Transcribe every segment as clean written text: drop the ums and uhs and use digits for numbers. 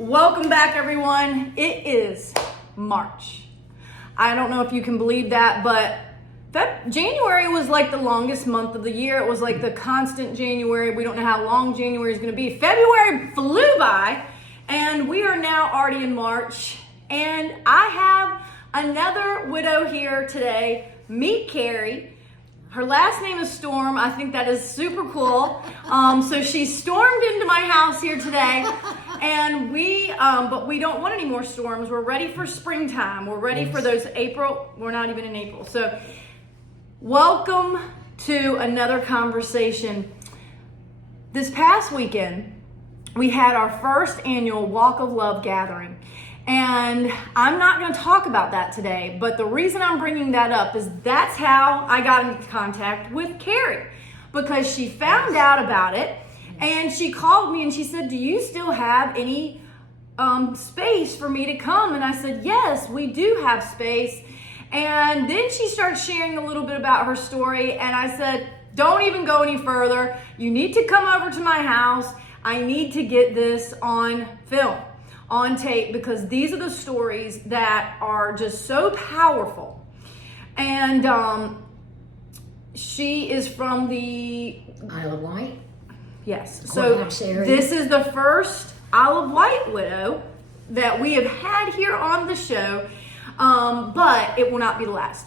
Welcome back, everyone. It is March. I don't know if you can believe that, but January was like the longest month of the year. It was like the constant January. We don't know how long January is going to be. February flew by, and we are now already in March. And I have another widow here today. Meet Carey. Her last name is Storm. I think that is super cool. So she stormed into my house here today, and but we don't want any more storms. We're ready for springtime. We're ready for those April. We're not even in April. So welcome to another conversation. This past weekend, we had our first annual Walk of Love gathering. And I'm not going to talk about that today, but the reason I'm bringing that up is that's how I got into contact with Carey, because she found out about it and she called me and she said, "Do you still have any space for me to come?" And I said, "Yes, we do have space." And then she started sharing a little bit about her story, and I said, "Don't even go any further. You need to come over to my house. I need to get this on film, on tape, because these are the stories that are just so powerful." And she is from the Isle of Wight. Yes. So area. This is the first Isle of Wight widow that we have had here on the show, but it will not be the last.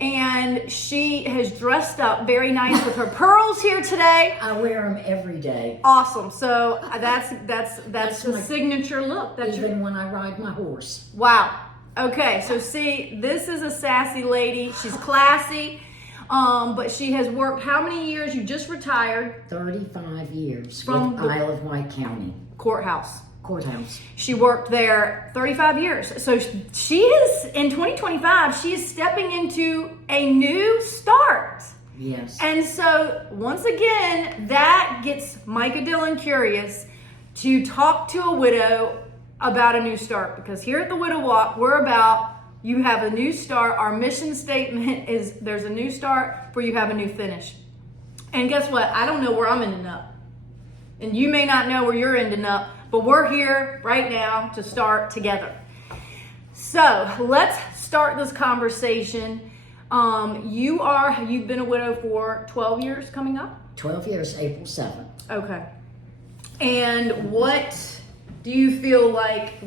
And she has dressed up very nice with her pearls here today. I wear them every day. Awesome. So that's the signature look. Even when I ride my horse. Wow. Okay. So see, this is a sassy lady. She's classy. But she has worked how many years? You just retired. 35 years From with the Isle of Wight County. Courthouse. She worked there 35 years. So she is, in 2025, she is stepping into a new start. Yes. And so, once again, that gets Micah Dillon curious to talk to a widow about a new start. Because here at the Widow Walk, we're about, you have a new start. Our mission statement is there's a new start where you have a new finish. And guess what? I don't know where I'm ending up. And you may not know where you're ending up. But we're here right now to start together. So let's start this conversation. You've been a widow for 12 years coming up? 12 years, April 7th. Okay. And what do you feel like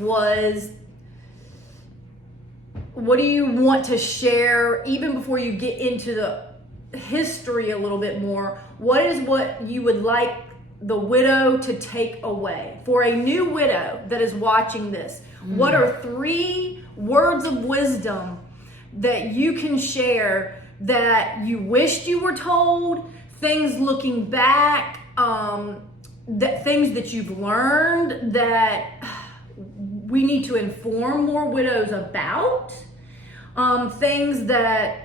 what do you want to share, even before you get into the history a little bit more? What is what you would like the widow to take away? For a new widow that is watching this, what are 3 words of wisdom that you can share that you wished you were told, things looking back, that things that you've learned that we need to inform more widows about, things that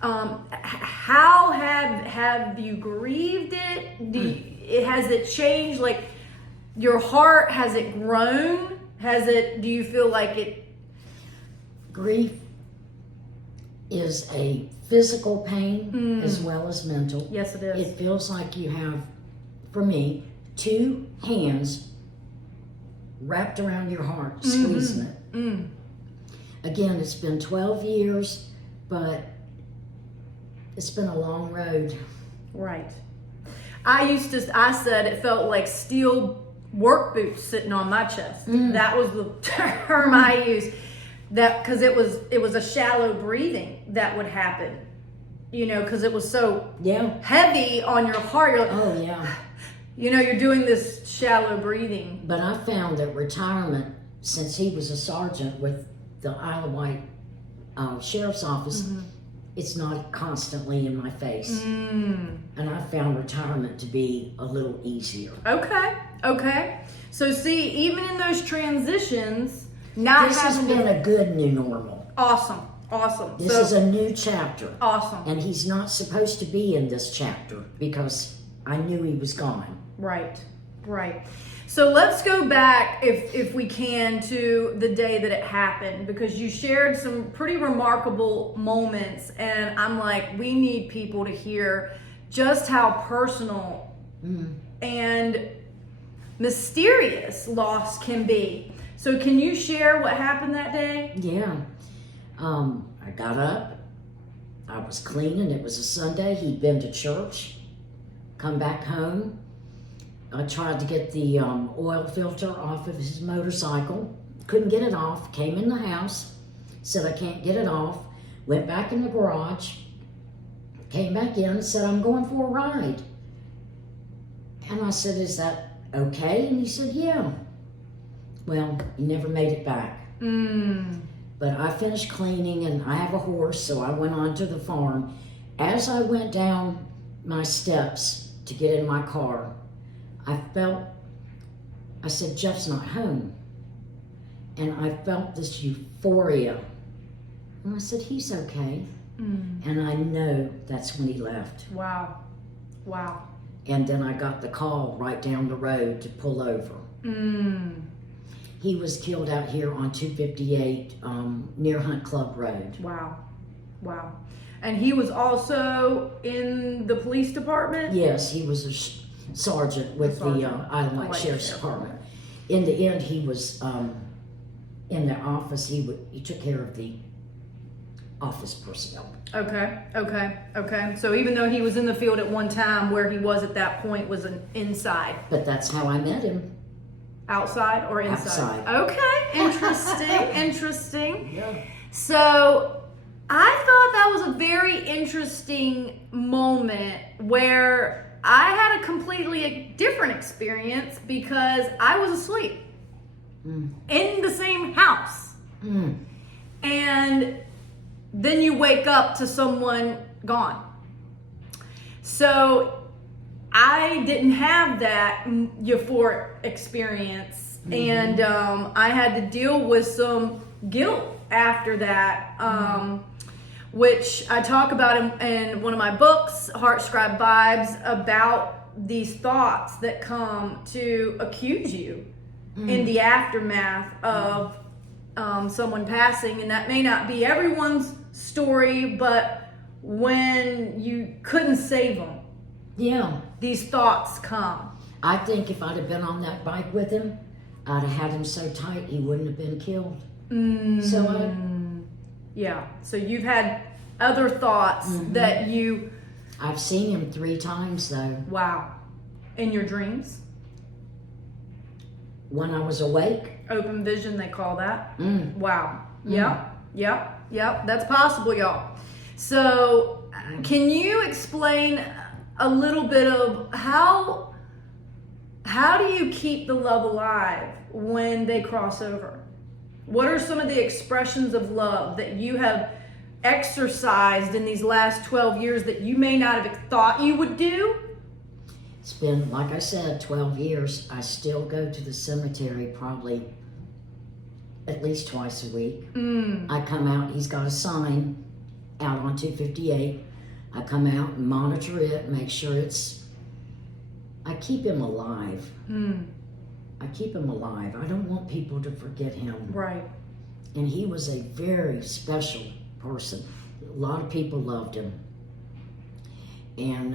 how have you grieved it? Has it changed? Like, your heart, has it grown? Do you feel like it? Grief is a physical pain as well as mental. Yes, it is. It feels like you have, for me, 2 hands wrapped around your heart, squeezing it. Again, it's been 12 years, but it's been a long road. Right. I said it felt like steel work boots sitting on my chest. That was the term I used. That because it was a shallow breathing that would happen. Because it was so heavy on your heart. You're like, oh yeah. You're doing this shallow breathing. But I found that retirement, since he was a sergeant with the Isle of Wight Sheriff's Office, it's not constantly in my face. And I found retirement to be a little easier. Okay. So see, even in those transitions, this has been a good new normal. Awesome. This is a new chapter. Awesome. And he's not supposed to be in this chapter because I knew he was gone. Right. So let's go back, if we can, to the day that it happened, because you shared some pretty remarkable moments, and I'm like, we need people to hear just how personal and mysterious loss can be. So can you share what happened that day? Yeah. I got up. I was cleaning. It was a Sunday. He'd been to church. Come back home. I tried to get the oil filter off of his motorcycle. Couldn't get it off. Came in the house. Said, I can't get it off. Went back in the garage. Came back in and said, I'm going for a ride. And I said, is that okay? And he said, yeah. Well, he never made it back. But I finished cleaning, and I have a horse, so I went on to the farm. As I went down my steps to get in my car, I said, Jeff's not home. And I felt this euphoria. And I said, he's okay. And I know that's when he left. Wow. Wow. And then I got the call right down the road to pull over. He was killed out here on 258 near Hunt Club Road. Wow. Wow. And he was also in the police department? Yes, he was a sergeant with the Island Light Sheriff's Department. In the end, he was in the office. He took care of the office personnel. Okay. So even though he was in the field at one time, where he was at that point was inside. But that's how I met him. Outside or inside? Outside. Okay, interesting. Yeah. So I thought that was a very interesting moment where I had a completely different experience because I was asleep in the same house. And then you wake up to someone gone. So I didn't have that euphoric experience, and I had to deal with some guilt after that, which I talk about in one of my books, Heart Scribe Vibes, about these thoughts that come to accuse you in the aftermath of someone passing. And that may not be everyone's story, but when you couldn't save them, these thoughts come. I think if I'd have been on that bike with him, I'd have had him so tight he wouldn't have been killed. So you've had other thoughts that you... I've seen him 3 times though. Wow. In your dreams? When I was awake. Open vision, they call that. Wow. Yep. That's possible, y'all. So can you explain a little bit of how do you keep the love alive when they cross over? What are some of the expressions of love that you have exercised in these last 12 years that you may not have thought you would do? It's been, like I said, 12 years. I still go to the cemetery probably at least twice a week. I come out, he's got a sign out on 258. I come out and monitor it, make sure I keep him alive. I keep him alive. I don't want people to forget him. Right. And he was a very special person. A lot of people loved him. And,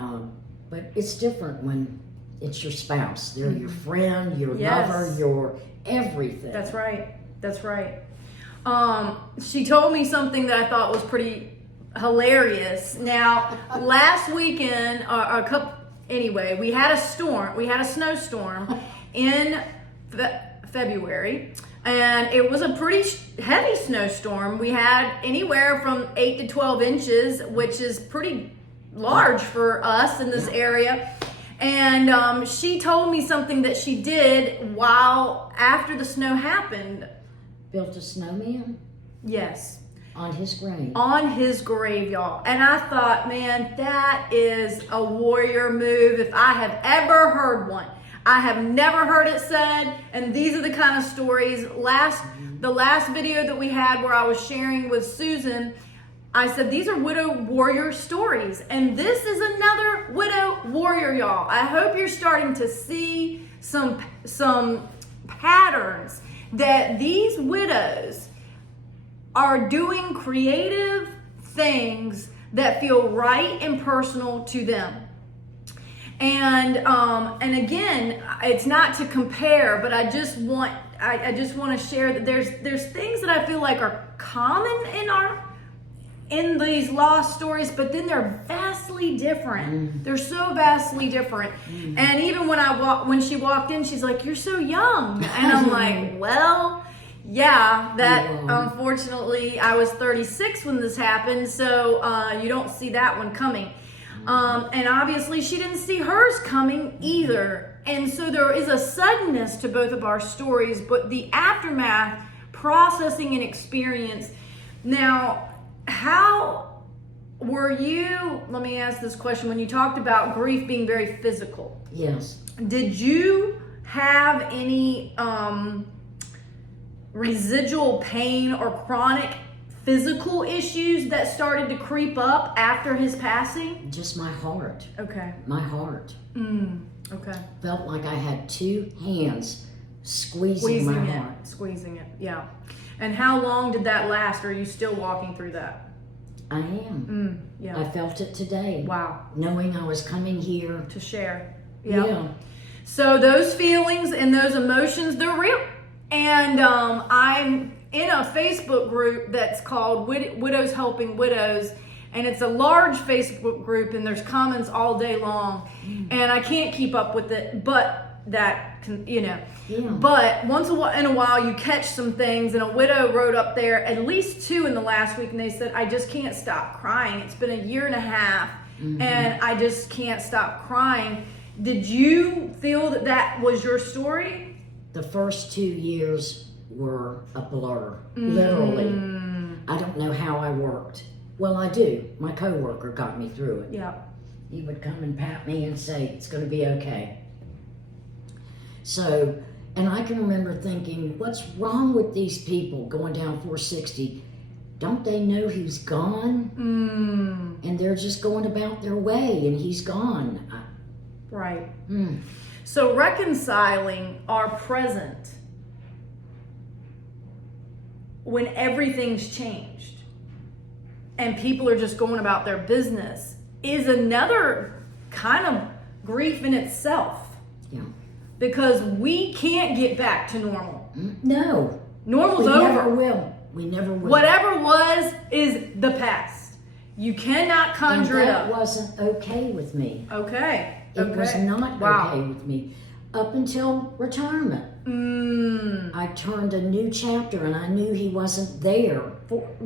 but it's different when it's your spouse. They're your friend, your lover, your everything. That's right. She told me something that I thought was pretty hilarious. Now, last weekend, anyway, we had a snowstorm in February, and it was a pretty heavy snowstorm. We had anywhere from 8 to 12 inches, which is pretty large for us in this area. And she told me something that she did after the snow happened. Built a snowman? Yes. On his grave. On his grave, y'all. And I thought, man, that is a warrior move if I have ever heard one. I have never heard it said, and these are the kind of stories. The last video that we had where I was sharing with Susan, I said, these are widow warrior stories. And this is another widow warrior, y'all. I hope you're starting to see some patterns that these widows are doing creative things that feel right and personal to them. And again, it's not to compare, but I just want to share that there's things that I feel like are common in these lost stories, but then they're vastly different. They're so vastly different. And even when she walked in, she's like, "You're so young," and I'm like, "Well, yeah, that unfortunately I was 36 when this happened, so you don't see that one coming." And obviously she didn't see hers coming either. And so there is a suddenness to both of our stories, but the aftermath, processing and experience. Now, how were you, let me ask this question, when you talked about grief being very physical, Yes. did you have any residual pain or chronic physical issues that started to creep up after his passing? Just my heart. Okay. My heart. Okay. Felt like I had two hands squeezing my heart. Squeezing it, yeah. And how long did that last? Or are you still walking through that? I am. Yeah. I felt it today. Wow. Knowing I was coming here. To share. Yeah. So those feelings and those emotions, they're real. And I'm in a Facebook group that's called Widows Helping Widows, and it's a large Facebook group, and there's comments all day long, and I can't keep up with it, but that can, but once in a while you catch some things, and a widow wrote up there, at least 2 in the last week, and they said, "I just can't stop crying. It's been a year and a half, and I just can't stop crying." Did you feel that was your story? The first 2 years were a blur, literally. I don't know how I worked. Well, I do. My coworker got me through it. Yeah. He would come and pat me and say, "It's going to be okay." So, and I can remember thinking, what's wrong with these people going down 460? Don't they know he's gone? And they're just going about their way, and he's gone. Right. So reconciling our present when everything's changed and people are just going about their business is another kind of grief in itself. Yeah. Because we can't get back to normal. No. Normal's We over. never will. We never will. Whatever was is the past. You cannot conjure and it that up. wasn't okay with me. Okay. It was not okay with me up until retirement. I turned a new chapter, and I knew he wasn't there.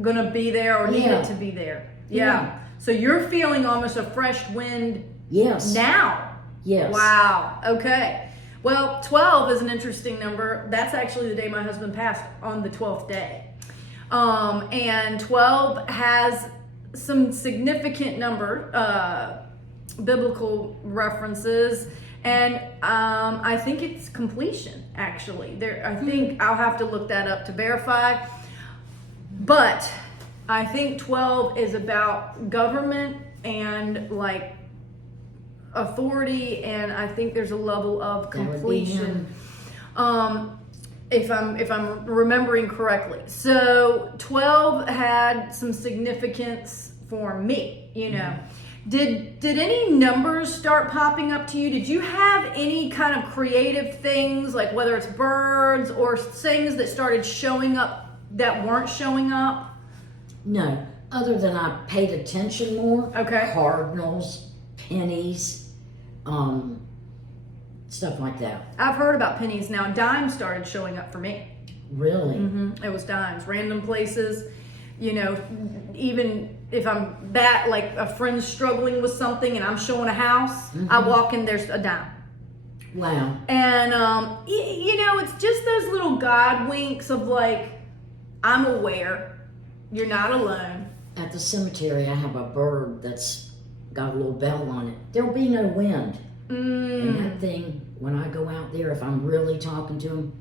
Gonna be there or needed Yeah. to be there. Yeah. So you're feeling almost a fresh wind Yes. now. Yes. Wow. Okay. Well, 12 is an interesting number. That's actually the day my husband passed, on the 12th day. And 12 has some significant biblical references, and I think it's completion, actually. I think I'll have to look that up to verify, but I think 12 is about government and like authority, and I think there's a level of completion. If I'm remembering correctly. So 12 had some significance for me, Did any numbers start popping up to you? Did you have any kind of creative things, like whether it's birds or things that started showing up that weren't showing up? No, other than I paid attention more. Okay. Cardinals, pennies, stuff like that. I've heard about pennies now. Dimes started showing up for me. Really? It was dimes, random places. Even if I'm like a friend's struggling with something and I'm showing a house, I walk in, there's a dime. Wow. And, it's just those little God winks of like, I'm aware, you're not alone. At the cemetery, I have a bird that's got a little bell on it. There'll be no wind. And that thing, when I go out there, if I'm really talking to him,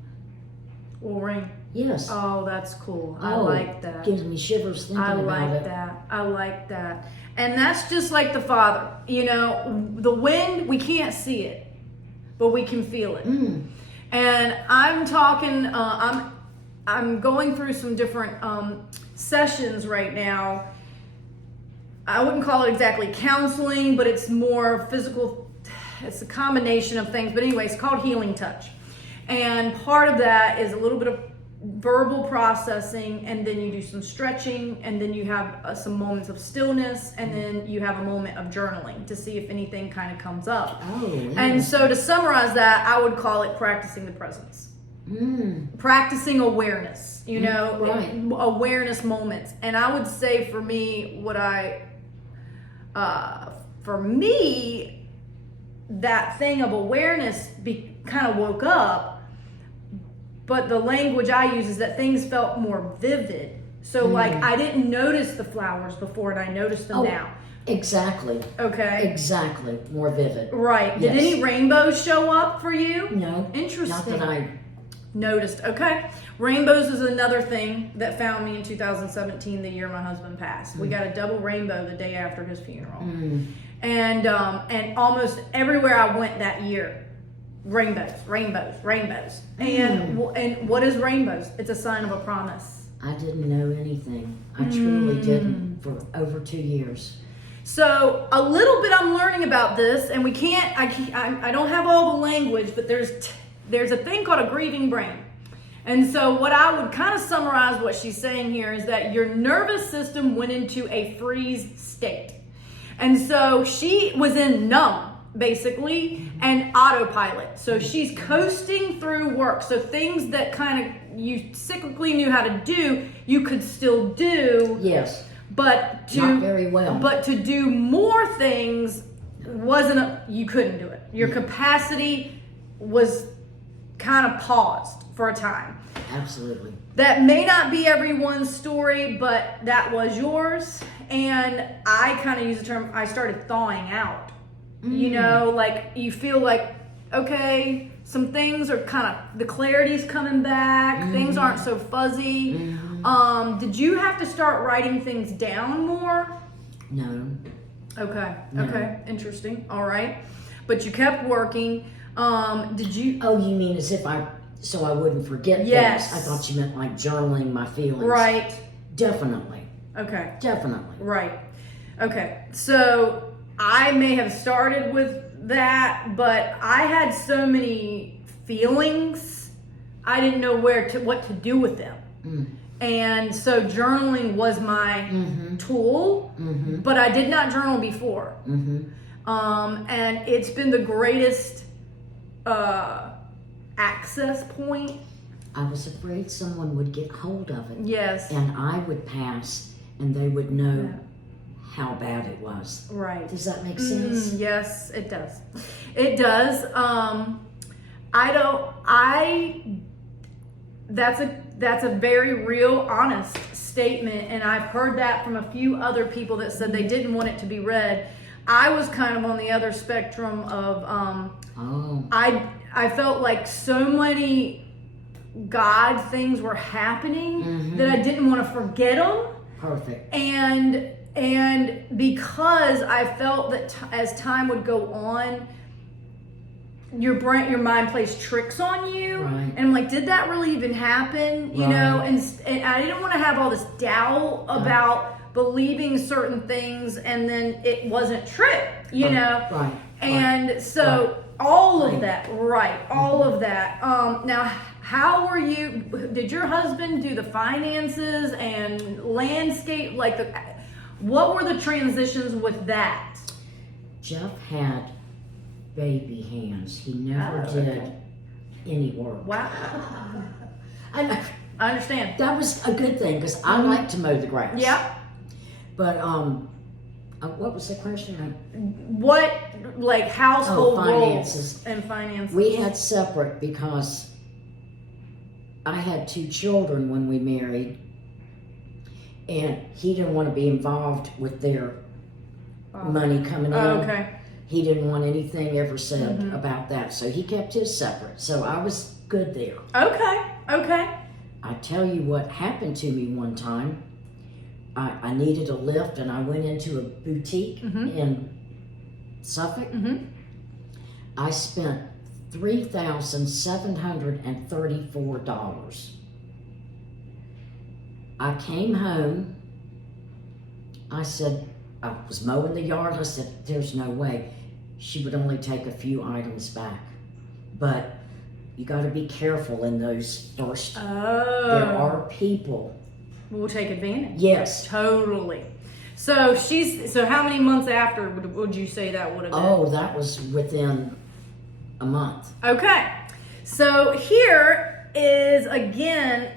Will ring. yes. Oh, that's cool. I like that. Gives me shivers thinking I about it. I like that. And that's just like the Father. The wind, we can't see it, but we can feel it. And I'm talking, I'm going through some different sessions right now. I wouldn't call it exactly counseling, but it's more physical it's a combination of things, but anyway, it's called Healing Touch. And part of that is a little bit of verbal processing, and then you do some stretching, and then you have some moments of stillness, and then you have a moment of journaling to see if anything kind of comes up. Oh, yeah. And so to summarize that, I would call it practicing the presence. Practicing awareness, you know, right. Awareness moments. And I would say for me, that thing of awareness kind of woke up, but the language I use is that things felt more vivid. So like I didn't notice the flowers before, and I noticed them now. Exactly. Okay. Exactly. More vivid. Right. Yes. Did any rainbows show up for you? No. Interesting. Not that I noticed. Okay. Rainbows is another thing that found me in 2017, the year my husband passed. We got a double rainbow the day after his funeral. And almost everywhere I went that year, rainbows. And what is rainbows? It's a sign of a promise. I didn't know anything. I truly didn't for over 2 years. So a little bit I'm learning about this, and I don't have all the language, but there's a thing called a grieving brain. And so what I would kind of summarize what she's saying here is that your nervous system went into a freeze state. And so she was in numb, basically, and autopilot. So she's coasting through work. So things that kind of you cyclically knew how to do, you could still do. Yes. But not very well. But to do more things you couldn't do it. Your capacity was kind of paused for a time. Absolutely. That may not be everyone's story, but that was yours. And I kind of use the term, I started thawing out. You know, like you feel like, okay, some things are kind of, the clarity's coming back. Things aren't so fuzzy. Did you have to start writing things down more? No. Okay. No. Okay. Interesting. All right. But you kept working. Did you? Oh, you mean as if so I wouldn't forget Yes. things. I thought you meant like journaling my feelings. Right. Definitely. Okay. Definitely. Right. Okay. So I may have started with that, but I had so many feelings, I didn't know what to do with them. And so journaling was my tool, but I did not journal before. And it's been the greatest access point. I was afraid someone would get hold of it. Yes. And I would pass, and they would know how bad it was. Right. Does that make sense? Yes, it does. It does. That's a very real, honest statement, and I've heard that from a few other people that said they didn't want it to be read. I was kind of on the other spectrum of I felt like so many God things were happening that I didn't want to forget them. Perfect. And because I felt that as time would go on, your mind plays tricks on you. Right. And I'm like, did that really even happen? You know, and I didn't want to have all this doubt about believing certain things and then it wasn't true, you know? Right. And so all of that, all of that. Now, how were you, did your husband do the finances and landscape, what were the transitions with that? Jeff had baby hands. He never did any work. Wow. I understand. That was a good thing because I like to mow the grass. Yep. But what was the question? What, household finances. roles and finances? We had separate because I had 2 children when we married, and he didn't want to be involved with their money coming in. Oh, okay. He didn't want anything ever said about that, so he kept his separate. So I was good there. Okay. I tell you what happened to me one time. I needed a lift, and I went into a boutique in Suffolk. I spent $3,734. I came home. I said, I was mowing the yard. I said, there's no way. she would only take a few items back. But you got to be careful in those first. There are people. We'll take advantage. Yes. Totally. So how many months after would you say that would have been? Oh, that was within a month. Okay. So here is, again,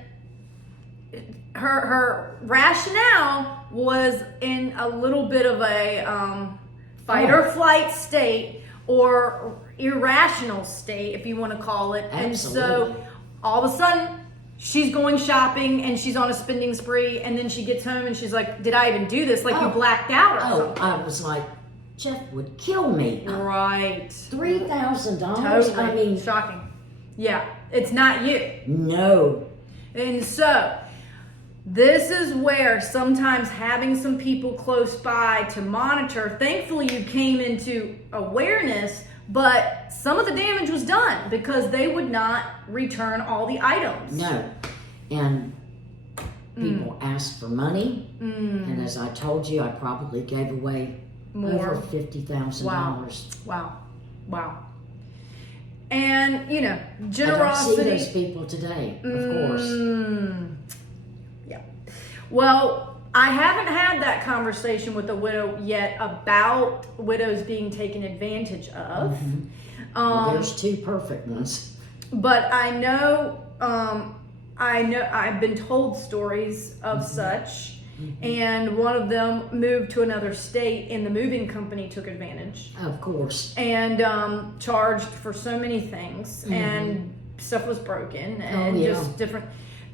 her rationale was in a little bit of a fight or flight state, or irrational state, if you want to call it. Absolutely. And so all of a sudden, she's going shopping and she's on a spending spree, and then she gets home and she's like, did I even do this? Like, you blacked out or something. I was like, Jeff would kill me. Right. $3,000? Totally. I mean, shocking. Yeah, it's not you. No. And so, this is where sometimes having some people close by to monitor, thankfully you came into awareness, but some of the damage was done because they would not return all the items. No. And people asked for money. And as I told you, I probably gave away More. over $50,000. Wow. And, you know, generosity. I don't see those people today, of course. Yeah. Well, I haven't had that conversation with a widow yet about widows being taken advantage of. Well, there's two perfect ones. But I know I've been told stories of such, and one of them moved to another state, and the moving company took advantage. Of course. And charged for so many things, and stuff was broken, and just different.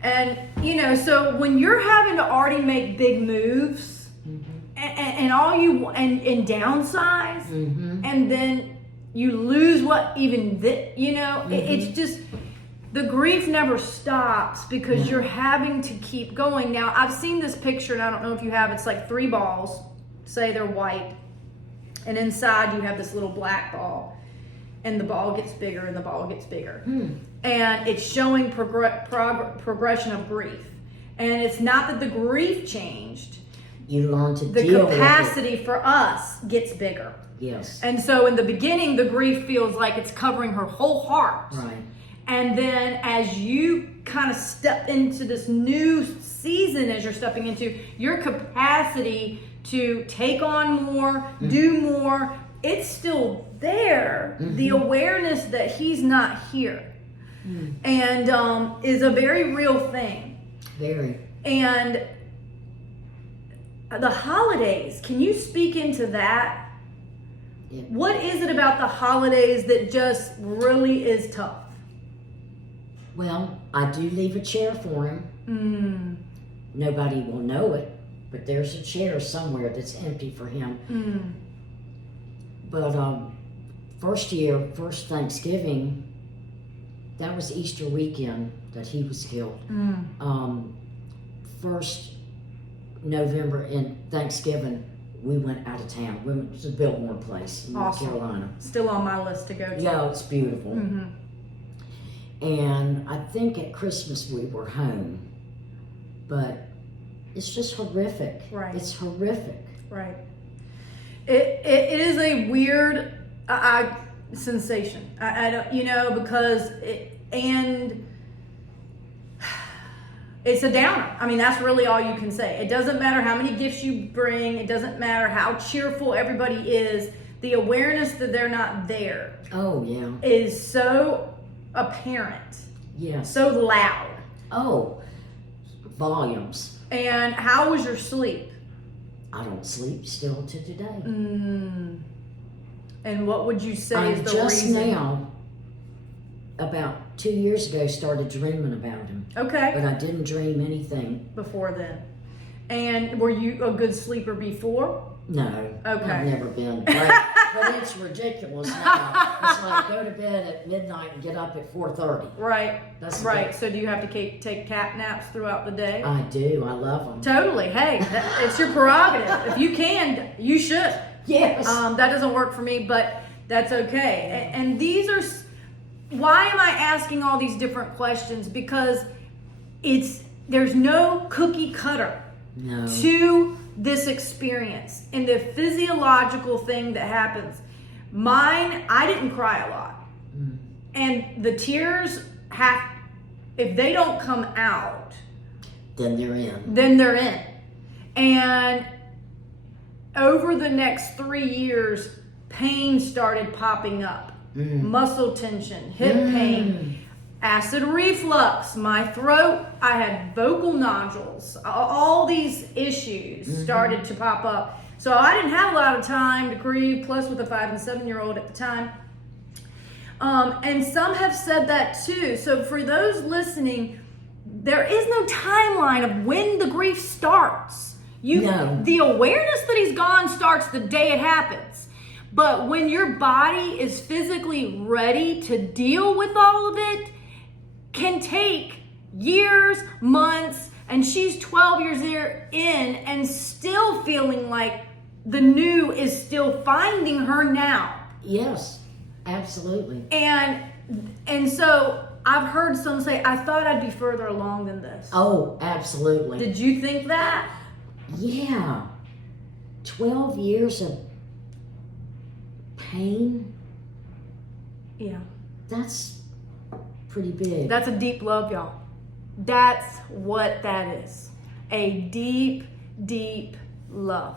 And, you know, so when you're having to already make big moves, and all you, and downsize, and then you lose what even, it's just, the grief never stops because you're having to keep going. Now, I've seen this picture, and I don't know if you have, it's like 3 balls, say they're white, and inside you have this little black ball, and the ball gets bigger and the ball gets bigger. And it's showing progression of grief. And it's not that the grief changed. You learn to the deal capacity with it. for us gets bigger. Yes. And so in the beginning, the grief feels like it's covering her whole heart. Right. And then as you kind of step into this new season, as you're stepping into, your capacity to take on more, do more, it's still there. The awareness that he's not here. And is a very real thing. Very. And the holidays, can you speak into that? Yeah. What is it about the holidays that just really is tough? Well, I do leave a chair for him. Nobody will know it, but there's a chair somewhere that's empty for him. But first Thanksgiving, that was Easter weekend that he was killed. First November and Thanksgiving, we went out of town. We went to the Biltmore place in North Carolina. Still on my list to go to. Yeah, it's beautiful. And I think at Christmas we were home. But it's just horrific. Right. It's horrific. Right. It is a weird sensation. I don't, because it's a downer. I mean, that's really all you can say. It doesn't matter how many gifts you bring. It doesn't matter how cheerful everybody is. The awareness that they're not there. Oh, yeah. Is so apparent. Yes. So loud. Oh, volumes. And how was your sleep? I don't sleep still to today. And what would you say is the just reason? now, about 2 years ago, started dreaming about him. Okay. But I didn't dream anything. Before then. And were you a good sleeper before? No. Okay. I've never been. But it's ridiculous now. It's like go to bed at midnight and get up at 4:30. Right. That's right. good. So do you have to take cat naps throughout the day? I do. I love them. Totally. Hey, it's your prerogative. If you can, you should. Yes. That doesn't work for me, but that's okay. And these are... Why am I asking all these different questions? Because there's no cookie cutter to this experience and the physiological thing that happens. Mine, I didn't cry a lot. And the tears if they don't come out, Then they're in. then they're in. And over the next 3 years, pain started popping up. Muscle tension, hip pain, acid reflux, my throat, I had vocal nodules. All these issues started to pop up. So I didn't have a lot of time to grieve, plus with a 5 and 7-year-old at the time. And some have said that too. So for those listening, there is no timeline of when the grief starts. The awareness that he's gone starts the day it happens. But when your body is physically ready to deal with all of it, can take years, months, and she's 12 years in and still feeling like the new is still finding her now. Yes, absolutely. And so I've heard some say, I thought I'd be further along than this. Oh, absolutely. Did you think that? Yeah. 12 years of pain. Yeah. That's pretty big. That's a deep love, y'all. That's what that is. A deep, deep love.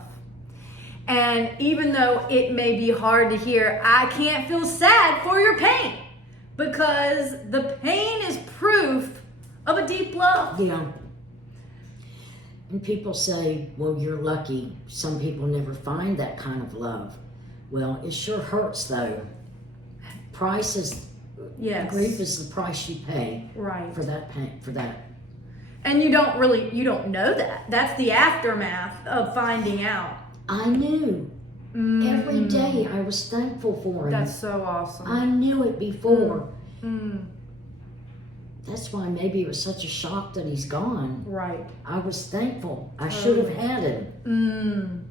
And even though it may be hard to hear, I can't feel sad for your pain, because the pain is proof of a deep love. Yeah. And people say, well, you're lucky. Some people never find that kind of love. Well, it sure hurts though. Price is, Yes. grief is the price you pay Right. for that pain, for that. And you don't know that. That's the aftermath of finding out. I knew. Every day I was thankful for him. That's so awesome. I knew it before. Mm. That's why maybe it was such a shock that he's gone. Right. I was thankful. I should have had him.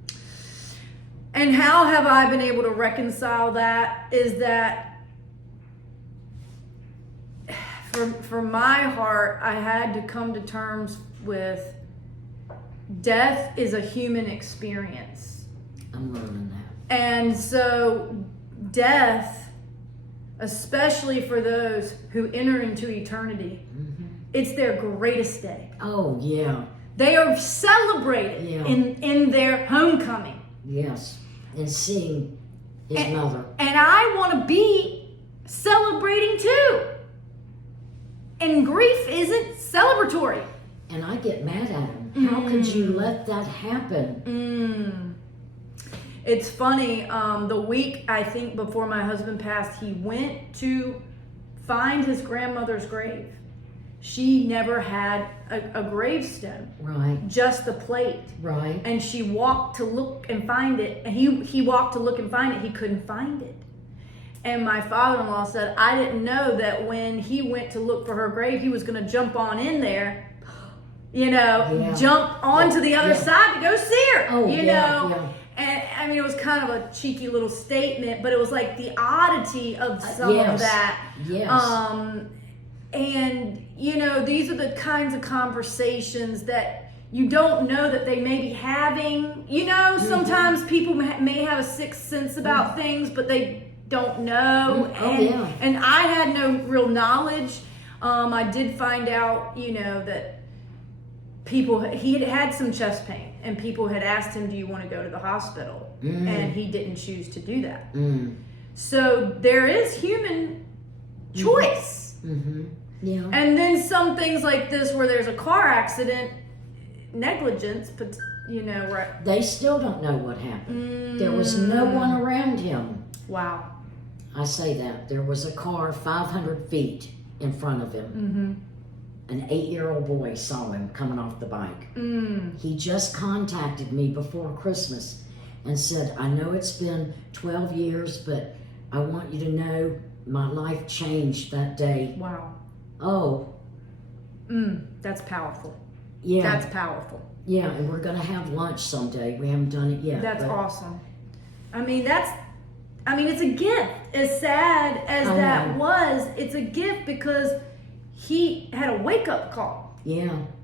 And how have I been able to reconcile that is that for my heart, I had to come to terms with death is a human experience. I'm learning that. And so death, especially for those who enter into eternity, it's their greatest day. Oh, yeah. They are celebrated in their homecoming. Yes. And seeing his mother. And I want to be celebrating too. And grief isn't celebratory. And I get mad at him. How could you let that happen? It's funny, the week, I think, before my husband passed, he went to find his grandmother's grave. She never had a gravestone. Right. Just the plate. Right. And she walked to look and find it. And he walked to look and find it. He couldn't find it. And my father-in-law said, I didn't know that when he went to look for her grave, he was going to jump on in there, jump onto the other side to go see her, Oh, know. And I mean, it was kind of a cheeky little statement, but it was like the oddity of some of that. Yes. And, these are the kinds of conversations that you don't know that they may be having. Sometimes people may have a sixth sense about things, but they don't know. And I had no real knowledge. I did find out, that he had had some chest pain, and people had asked him, do you want to go to the hospital? And he didn't choose to do that. So there is human choice. Yeah. And then some things like this where there's a car accident, negligence, but where They still don't know what happened. There was no one around him. wow. I say that. There was a car 500 feet in front of him. An 8-year-old boy saw him coming off the bike. He just contacted me before Christmas and said, I know it's been 12 years, but I want you to know my life changed that day. Wow. Oh. That's powerful. Yeah. That's powerful. Yeah, and we're going to have lunch someday. We haven't done it yet. That's awesome. I mean, it's a gift. As sad as that was, it's a gift because he had a wake-up call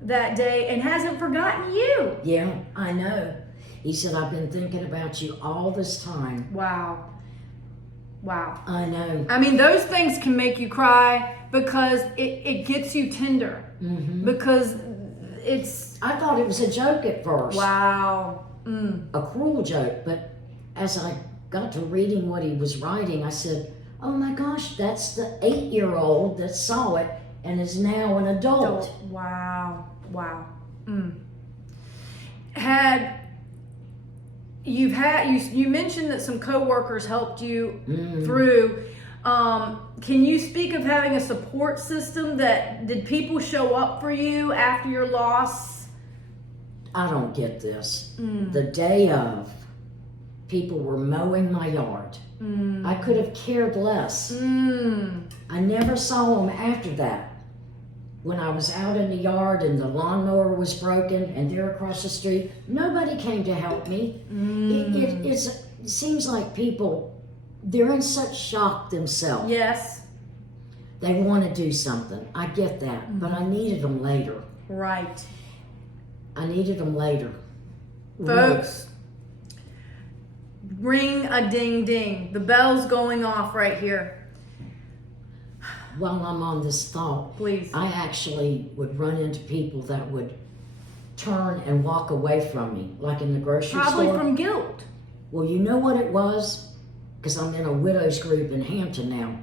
that day and hasn't forgotten you. Yeah, I know. He said, I've been thinking about you all this time. Wow. Wow. I know. I mean, those things can make you cry because it gets you tender. Because it's... I thought it was a joke at first. Wow. A cruel joke. But as I got to reading what he was writing, I said, oh my gosh, that's the 8-year-old that saw it and is now an adult. Wow. Wow. You mentioned that some coworkers helped you through. Can you speak of having a support system? Did people show up for you after your loss? I don't get this. The day of, people were mowing my yard. I could have cared less. I never saw them after that. When I was out in the yard and the lawnmower was broken and they're across the street, nobody came to help me. It seems like people, they're in such shock themselves. Yes. They want to do something. I get that, but I needed them later. Right. I needed them later. Folks, ring a ding ding. The bell's going off right here. While I'm on this thought, please. I actually would run into people that would turn and walk away from me, like in the grocery store. Probably from guilt. Well, you know what it was? Because I'm in a widows group in Hampton now.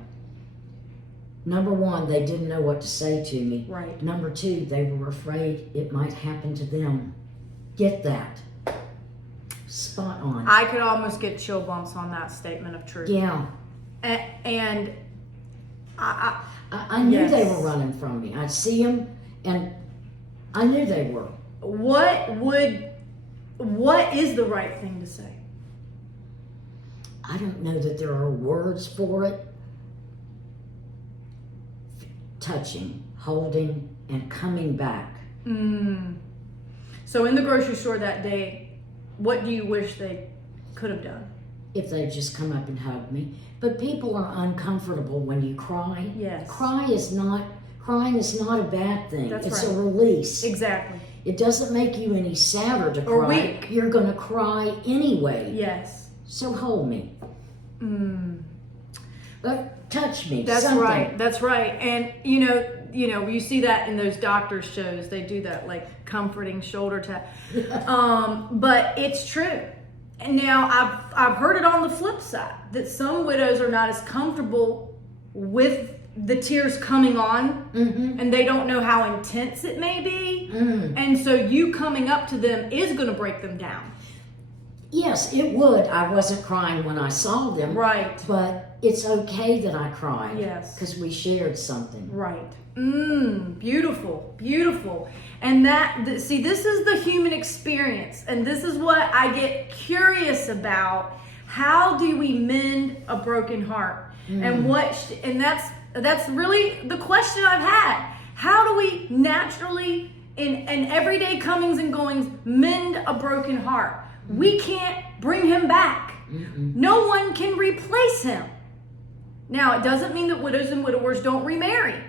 Number one, they didn't know what to say to me. Right. Number two, they were afraid it might happen to them. Get that. Spot on. I could almost get chill bumps on that statement of truth. Yeah. And I knew they were running from me. I'd see them, and I knew they were. What is the right thing to say? I don't know that there are words for it. Touching, holding, and coming back. So in the grocery store that day, what do you wish they could have done? If they'd just come up and hug me. But people are uncomfortable when you cry. Yes. Crying is not a bad thing. That's it's right. a release. Exactly. It doesn't make you any sadder to cry. Or weak. You're going to cry anyway. Yes. So hold me. But touch me. That's something. right. That's right. And you see that in those doctor shows. They do that like comforting shoulder tap. But it's true. And now I've heard it on the flip side that some widows are not as comfortable with the tears coming on, and they don't know how intense it may be, and so you coming up to them is going to break them down. Yes, it would. I wasn't crying when I saw them. Right. But it's okay that I cried. Yes. Because we shared something. Right. Beautiful. Beautiful. And see, this is the human experience. And this is what I get curious about. How do we mend a broken heart? And that's really the question I've had. How do we naturally, in everyday comings and goings, mend a broken heart? We can't bring him back. No one can replace him. Now, it doesn't mean that widows and widowers don't remarry.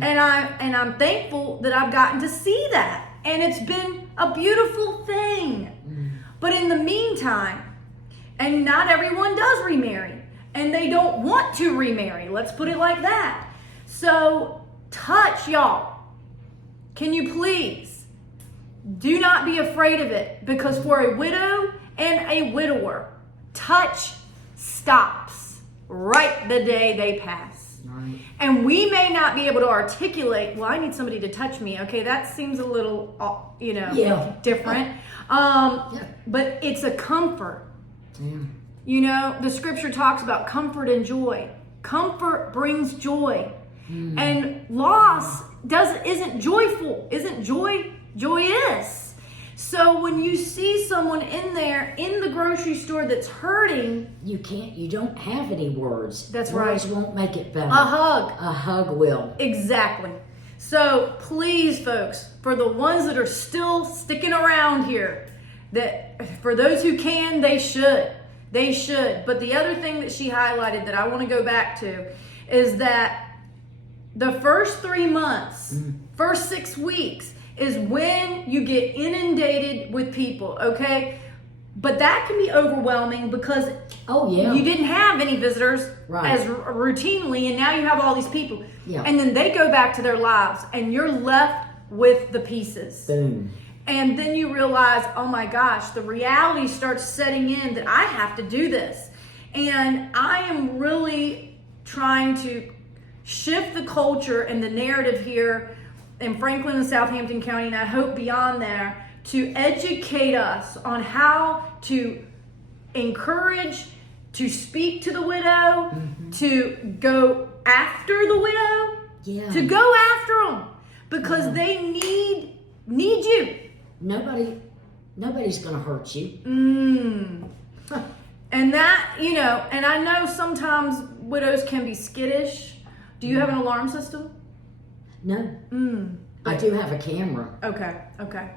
And I'm thankful that I've gotten to see that. And it's been a beautiful thing. But in the meantime, and not everyone does remarry. And they don't want to remarry. Let's put it like that. So, touch, y'all. Can you please? Do not be afraid of it, because for a widow and a widower, touch stops right the day they pass. Right. And we may not be able to articulate, well, I need somebody to touch me. Okay, that seems a little, different. But it's a comfort. Yeah. The scripture talks about comfort and joy. Comfort brings joy. And loss isn't joyful, isn't joyous. So when you see someone in there in the grocery store that's hurting, you don't have any words. That's words right. won't make it better. A hug. A hug will. Exactly. So please, folks, for the ones that are still sticking around here, that for those who can, they should. They should. But the other thing that she highlighted that I want to go back to is that the first 3 months, first 6 weeks, is when you get inundated with people, okay? But that can be overwhelming because Oh, yeah. you didn't have any visitors Right. as routinely, and now you have all these people. Yeah. And then they go back to their lives, and you're left with the pieces. Boom. And then you realize, oh my gosh, the reality starts setting in that I have to do this. And I am really trying to shift the culture and the narrative here in Franklin and Southampton County, and I hope beyond there, to educate us on how to encourage, to speak to the widow, to go after the widow, Yeah. to go after them because they need you. Nobody's going to hurt you. And that, and I know sometimes widows can be skittish. Do you have an alarm system? No. I do have a camera. Okay.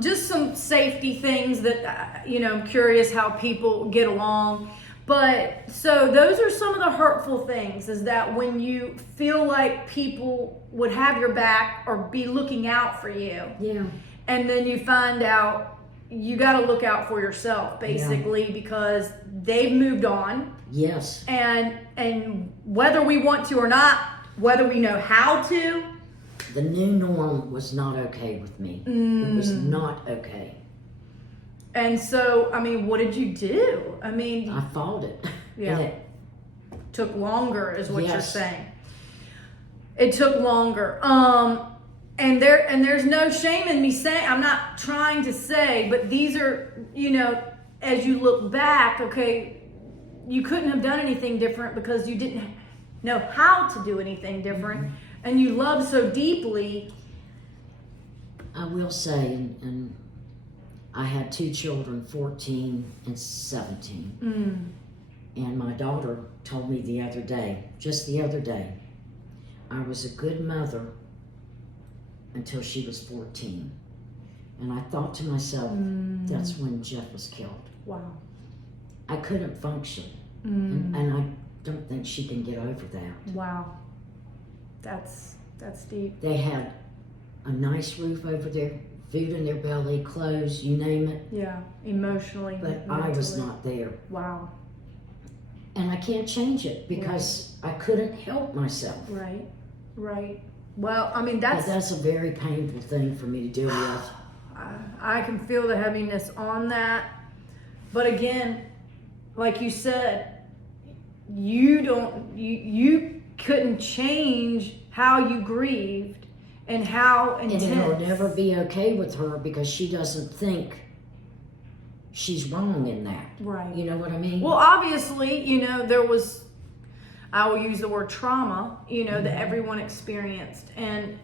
Just some safety things that, I'm curious how people get along. But so those are some of the hurtful things, is that when you feel like people would have your back or be looking out for you. Yeah. And then you find out you got to look out for yourself, basically, because they've moved on. Yes. And whether we want to or not, whether we know how to. The new norm was not okay with me. It was not okay. And so, what did you do? I fought it. Yeah. And it Took longer is what you're Yes. saying. It took longer. And there's no shame in me saying, I'm not trying to say, but these are, as you look back, okay, you couldn't have done anything different because you didn't know how to do anything different. And you love so deeply. I will say, and I had two children, 14 and 17. And my daughter told me just the other day, I was a good mother until she was 14. And I thought to myself, that's when Jeff was killed. Wow. I couldn't function. And I don't think she can get over that. Wow. That's deep. They had a nice roof over their food in their belly, clothes, you name it. Yeah, emotionally. But I was mentally. not there. Wow. And I can't change it because I couldn't help myself. Right. Well, But that's a very painful thing for me to deal with. I can feel the heaviness on that. But again, like you said, you couldn't change how you grieved and how intense. And it'll never be okay with her because she doesn't think she's wrong in that. Right. You know what I mean? Well, obviously, there was, I will use the word trauma, that everyone experienced. And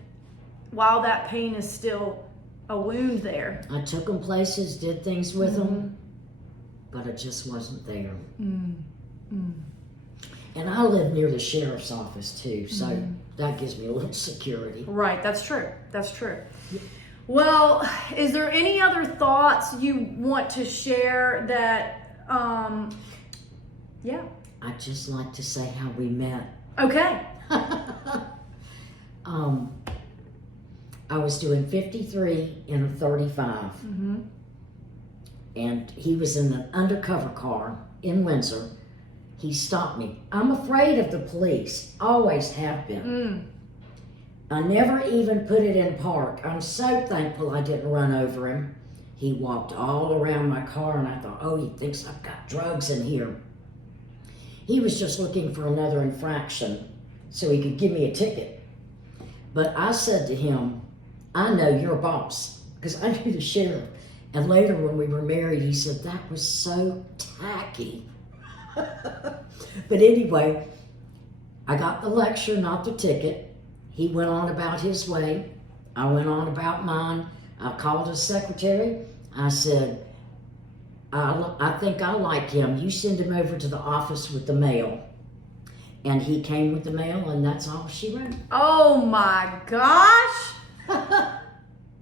while that pain is still a wound there. I took them places, did things with them, but it just wasn't there. And I live near the sheriff's office too, so that gives me a little security. Right, that's true. Well, is there any other thoughts you want to share that, I'd just like to say how we met. Okay. I was doing 53 in a 35. And he was in an undercover car in Windsor. He stopped me. I'm afraid of the police. Always have been. I never even put it in park. I'm so thankful I didn't run over him. He walked all around my car and I thought, oh, he thinks I've got drugs in here. He was just looking for another infraction so he could give me a ticket. But I said to him, I know your boss, because I knew the sheriff. And later when we were married, he said, that was so tacky. But anyway, I got the lecture, not the ticket. He went on about his way. I went on about mine. I called his secretary. I said, I think I like him. You send him over to the office with the mail. And he came with the mail, and that's all she wrote. Oh my gosh.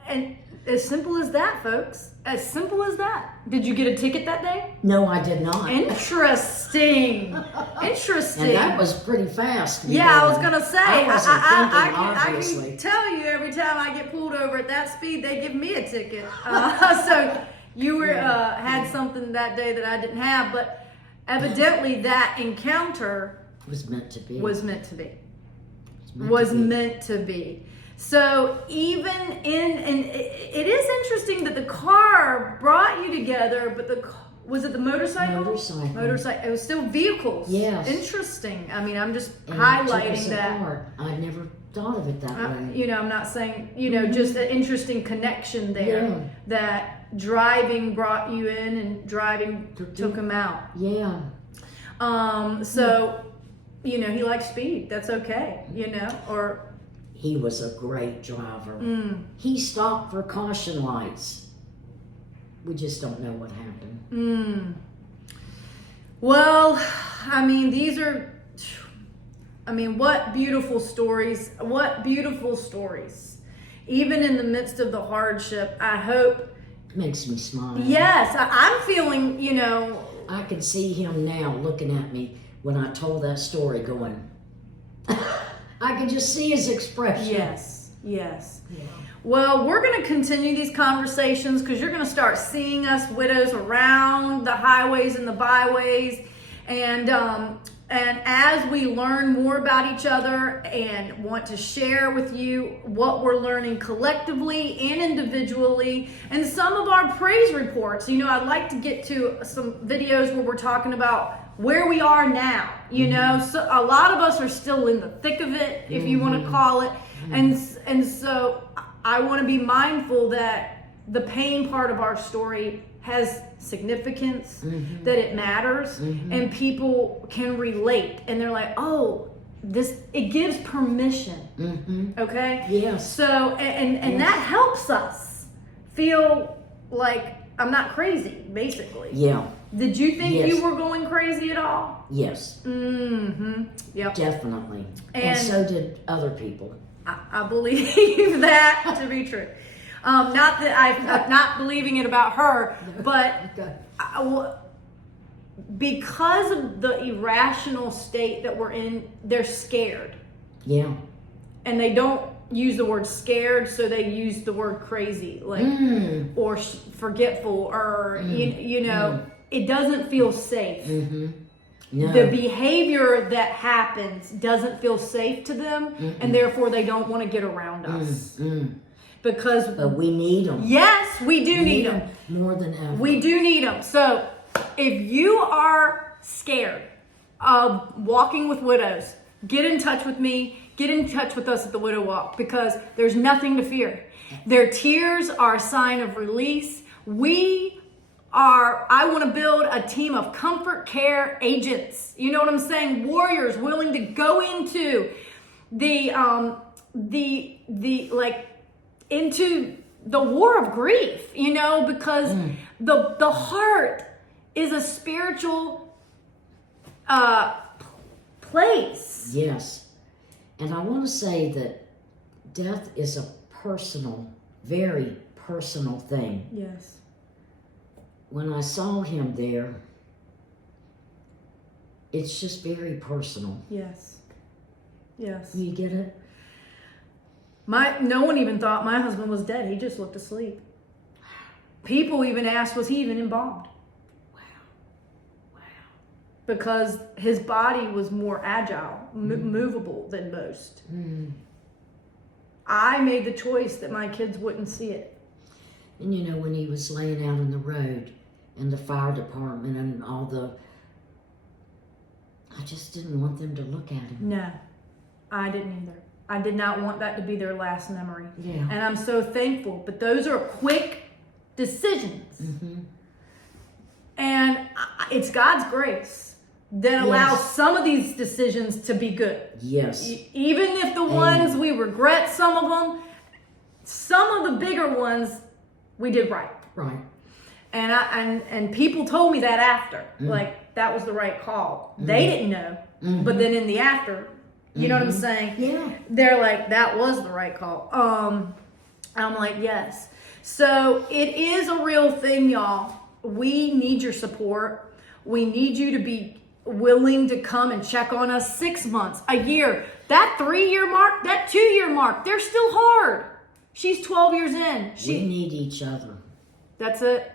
And as simple as that, folks. As simple as that. Did you get a ticket that day? No, I did not. Interesting. And that was pretty fast. Yeah, I was gonna say. I wasn't thinking, I obviously. can tell you every time I get pulled over at that speed, they give me a ticket. So You were had something that day that I didn't have, but evidently that encounter was meant to be. Was meant to be. Was Meant to be. So even and it is interesting that the car brought you together, but was it the motorcycle? Motorcycle. It was still vehicles. Yes. Interesting. I mean, I'm just And highlighting that. apart. I never thought of it that way. You know, I'm not saying, you know, just an interesting connection there. Yeah. That driving brought you in and driving took him out. Yeah. So, you know, he likes speed. That's okay, you know, or. He was a great driver. He stopped for caution lights. We just don't know what happened. Well, I mean, what beautiful stories. What beautiful stories. Even in the midst of the hardship, I hope. Makes me smile. Yes, I'm feeling, you know. I can see him now looking at me when I told that story going, I can just see his expression. Yes. Yeah. Well, we're going to continue these conversations because you're going to start seeing us widows around the highways and the byways. And as we learn more about each other and want to share with you what we're learning collectively and individually, and some of our praise reports. You know, I'd like to get to some videos where we're talking about where we are now. You know, so a lot of us are still in the thick of it, if you want to call it. And so I want to be mindful that the pain part of our story has significance, that it matters, and people can relate. And they're like, oh, it gives permission. Okay? Yes. So, and that helps us feel like I'm not crazy, basically. Yeah. Did you think you were going crazy at all? Yes. Yep. Definitely. And so did other people. I believe that to be true. Not that I'm not believing it about her, but because of the irrational state that we're in, they're scared. Yeah. And they don't use the word scared, so they use the word crazy, like or forgetful, or you know, it doesn't feel safe. No. The behavior that happens doesn't feel safe to them, and therefore they don't want to get around us. Because but we need them. Yes, we do need them. More than ever. We do need them. So if you are scared of walking with widows, get in touch with me. Get in touch with us at the Widow Walk, because there's nothing to fear. Their tears are a sign of release. I want to build a team of comfort care agents. You know what I'm saying? Warriors willing to go into into the war of grief, you know, because the heart is a spiritual place. Yes. And I want to say that death is a personal, very personal thing. Yes. When I saw him there, it's just very personal. Yes. Yes. You get it? No one even thought my husband was dead. He just looked asleep. People even asked, was he even embalmed? Wow. Because his body was more agile, movable than most. I made the choice that my kids wouldn't see it. And you know, when he was laying out in the road, and the fire department and I just didn't want them to look at him. No, I didn't either. I did not want that to be their last memory. Yeah. And I'm so thankful. But those are quick decisions. And it's God's grace that allows some of these decisions to be good. Yes. Even if the ones we regret, some of them, some of the bigger ones we did right. Right. And people told me that after, like that was the right call. They didn't know, but then in the after, you know what I'm saying? Yeah. They're like, that was the right call. I'm like, yes. So it is a real thing, y'all. We need your support. We need you to be willing to come and check on us 6 months, a year. That 3-year mark, that 2-year mark, they're still hard. She's 12 years in. We need each other. That's it.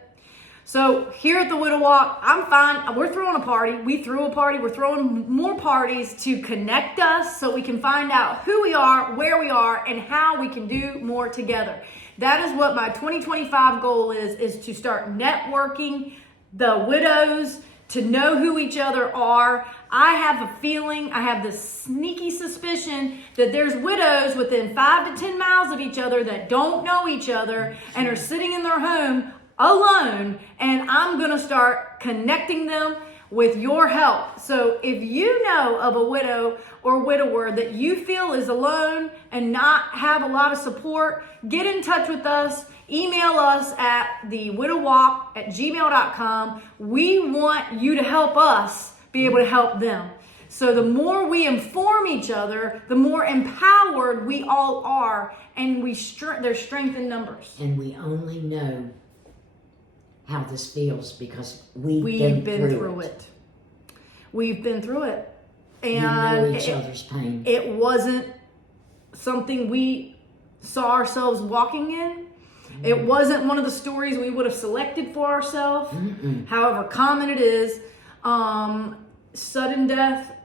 So here at the Widow Walk, I'm fine. We're throwing a party. We threw a party. We're throwing more parties to connect us so we can find out who we are, where we are, and how we can do more together. That is what my 2025 goal is to start networking the widows, to know who each other are. I have a feeling, I have this sneaky suspicion that there's widows within 5 to 10 miles of each other that don't know each other and are sitting in their home alone, and I'm going to start connecting them with your help. So if you know of a widow or widower that you feel is alone and not have a lot of support, get in touch with us. Email us at thewidowwalk@gmail.com. We want you to help us be able to help them. So the more we inform each other, the more empowered we all are, and there's strength in numbers. And we only know how this feels because we've been through it. We've been through it. And we know each other's pain. It wasn't something we saw ourselves walking in. It wasn't one of the stories we would have selected for ourselves. However common it is. Sudden death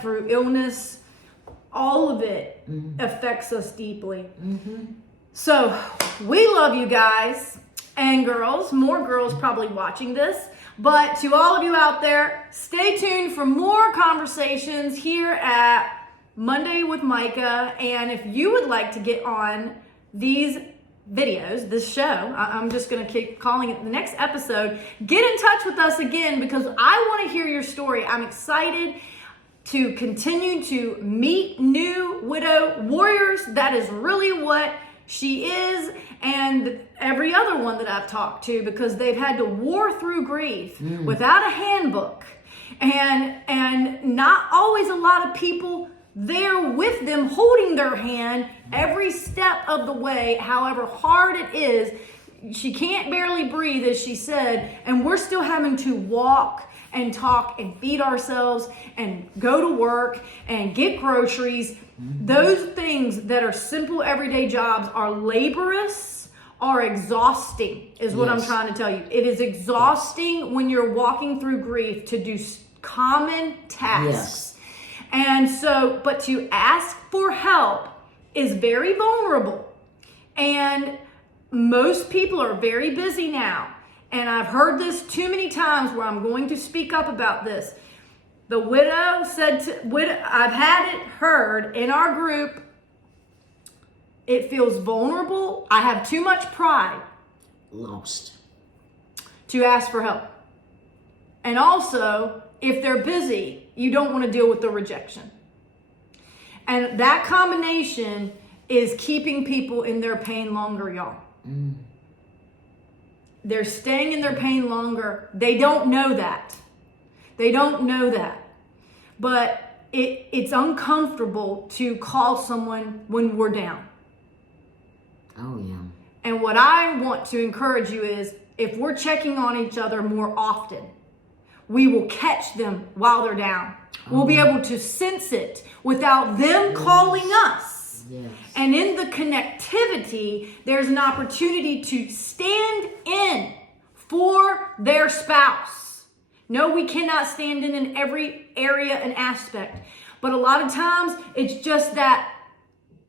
through illness, all of it affects us deeply. So we love you guys and girls, more girls probably watching this. But to all of you out there, stay tuned for more conversations here at Monday with Micah. And if you would like to get on these videos, this show, I'm just going to keep calling it the next episode, get in touch with us again because I want to hear your story. I'm excited to continue to meet new widow warriors. That is really what she is, and every other one that I've talked to, because they've had to war through grief without a handbook, and not always a lot of people there with them holding their hand every step of the way, however hard it is. She can't barely breathe, as she said, and we're still having to walk and talk and feed ourselves and go to work and get groceries. Those things that are simple everyday jobs are laborious, are exhausting, is what I'm trying to tell you. It is exhausting when you're walking through grief to do common tasks. And so, but to ask for help is very vulnerable. And most people are very busy now. And I've heard this too many times where I'm going to speak up about this. The widow said I've had it heard in our group, it feels vulnerable. I have too much pride. Lost. To ask for help. And also, if they're busy, you don't want to deal with the rejection. And that combination is keeping people in their pain longer, y'all. They're staying in their pain longer. They don't know that. They don't know that. But it's uncomfortable to call someone when we're down. Oh, yeah. And what I want to encourage you is, if we're checking on each other more often, we will catch them while they're down. We'll be able to sense it without them calling us. Yes. And in the connectivity, there's an opportunity to stand in for their spouse. No, we cannot stand in every area and aspect. But a lot of times, it's just that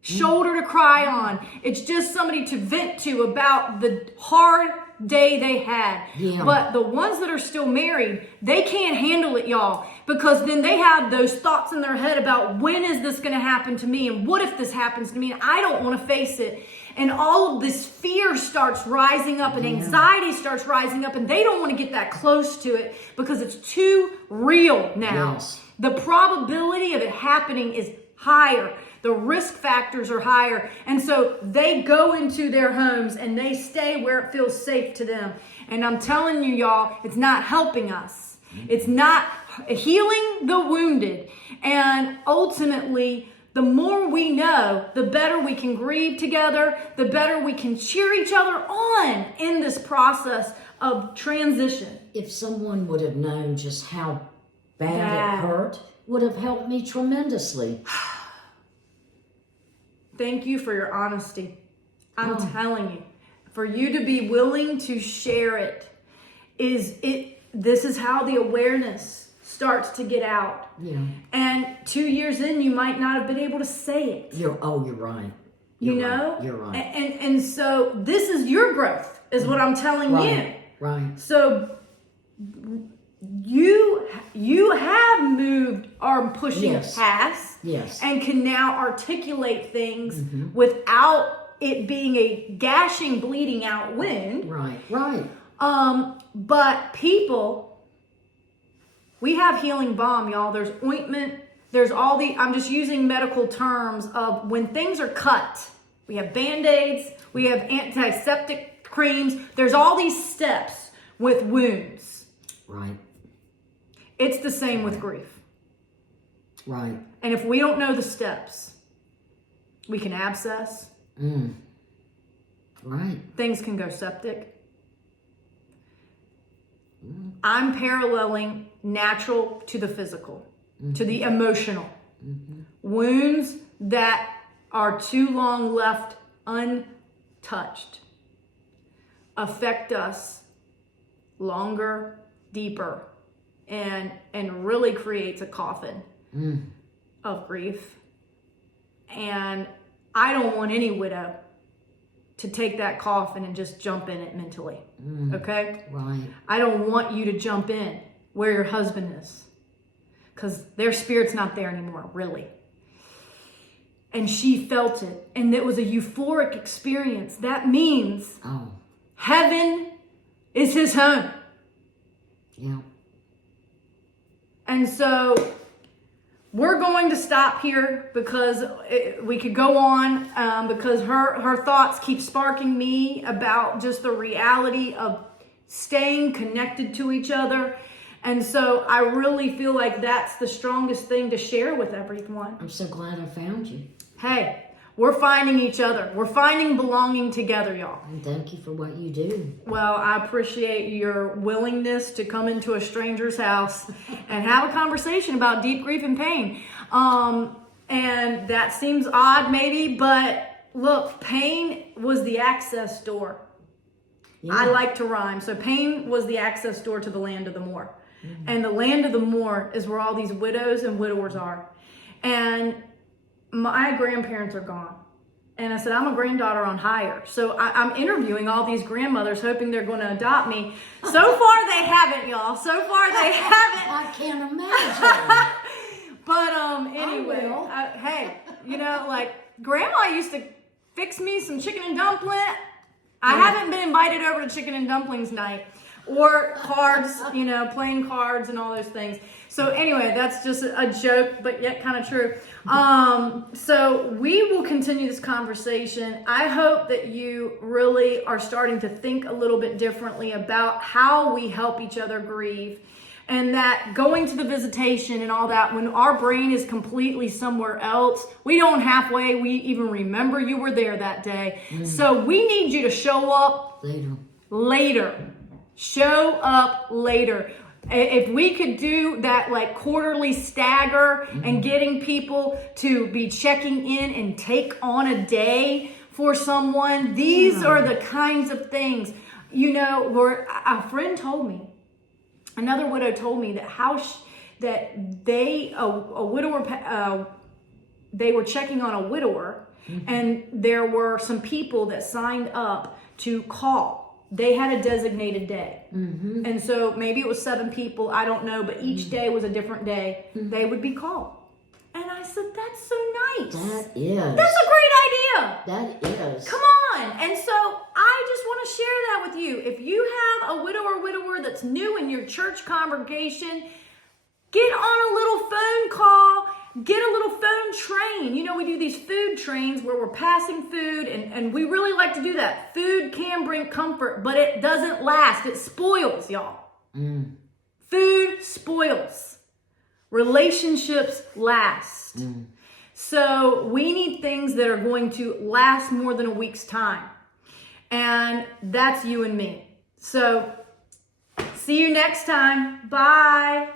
shoulder to cry on. It's just somebody to vent to about the hard day they had. Yeah. But the ones that are still married, they can't handle it, y'all, because then they have those thoughts in their head about, when is this going to happen to me, and what if this happens to me, and I don't want to face it. And all of this fear starts rising up, and anxiety starts rising up, and they don't want to get that close to it because it's too real now. Yes. The probability of it happening is higher. The risk factors are higher. And so they go into their homes and they stay where it feels safe to them. And I'm telling you, y'all, it's not helping us. It's not healing the wounded. And ultimately, the more we know, the better we can grieve together, the better we can cheer each other on in this process of transition. If someone would have known just how bad it hurt, would have helped me tremendously. Thank you for your honesty. I'm telling you, for you to be willing to share it, this is how the awareness starts to get out. Yeah. And 2 years in, you might not have been able to say it. You're right. You're right. And so this is your growth, is what I'm telling you. Right. So you have moved or pushing past, and can now articulate things without it being a gashing, bleeding out wound. Right. But people, we have healing balm, y'all. There's ointment. There's I'm just using medical terms of when things are cut. We have Band-Aids. We have antiseptic creams. There's all these steps with wounds. Right. It's the same with grief. Right. And if we don't know the steps, we can abscess. Right. Things can go septic. I'm paralleling natural to the physical, to the emotional. Wounds that are too long left untouched affect us longer, deeper, and really creates a coffin of grief. And I don't want any widow to take that coffin and just jump in it mentally. Okay? Right. I don't want you to jump in where your husband is, because their spirit's not there anymore, really. And she felt it, and it was a euphoric experience. That means heaven is his home. Yeah. And so we're going to stop here, because we could go on, because her thoughts keep sparking me about just the reality of staying connected to each other. And so I really feel like that's the strongest thing to share with everyone. I'm so glad I found you. Hey, we're finding each other. We're finding belonging together, y'all. And thank you for what you do. Well, I appreciate your willingness to come into a stranger's house and have a conversation about deep grief and pain. And that seems odd maybe, but look, pain was the access door. Yeah. I like to rhyme. So pain was the access door to the land of the Moor. And the land of the Moor is where all these widows and widowers are. And my grandparents are gone. And I said, I'm a granddaughter on hire. So I'm interviewing all these grandmothers, hoping they're going to adopt me. So far, they haven't, y'all. So far, they haven't. I can't imagine. But anyway, hey, like Grandma used to fix me some chicken and dumpling. I haven't been invited over to chicken and dumplings night. Or cards, playing cards and all those things. So anyway, that's just a joke, but yet kind of true. So we will continue this conversation. I hope that you really are starting to think a little bit differently about how we help each other grieve. And that going to the visitation and all that, when our brain is completely somewhere else, we don't halfway, we even remember you were there that day. So we need you to show up later. Show up later. If we could do that like quarterly stagger and getting people to be checking in and take on a day for someone, these are the kinds of things, where a friend told me, another widow told me that a widower, they were checking on a widower, and there were some people that signed up to call. They had a designated day. And so maybe it was 7 people, I don't know, but each day was a different day. They would be called. And I said, that's so nice. That is. That's a great idea. That is. Come on. And so I just want to share that with you. If you have a widow or widower that's new in your church congregation, get on a little phone call. Get a little phone train. We do these food trains where we're passing food, and we really like to do that. Food can bring comfort, but it doesn't last. It spoils, y'all. Food spoils. Relationships last. So we need things that are going to last more than a week's time. And that's you and me. So see you next time. Bye.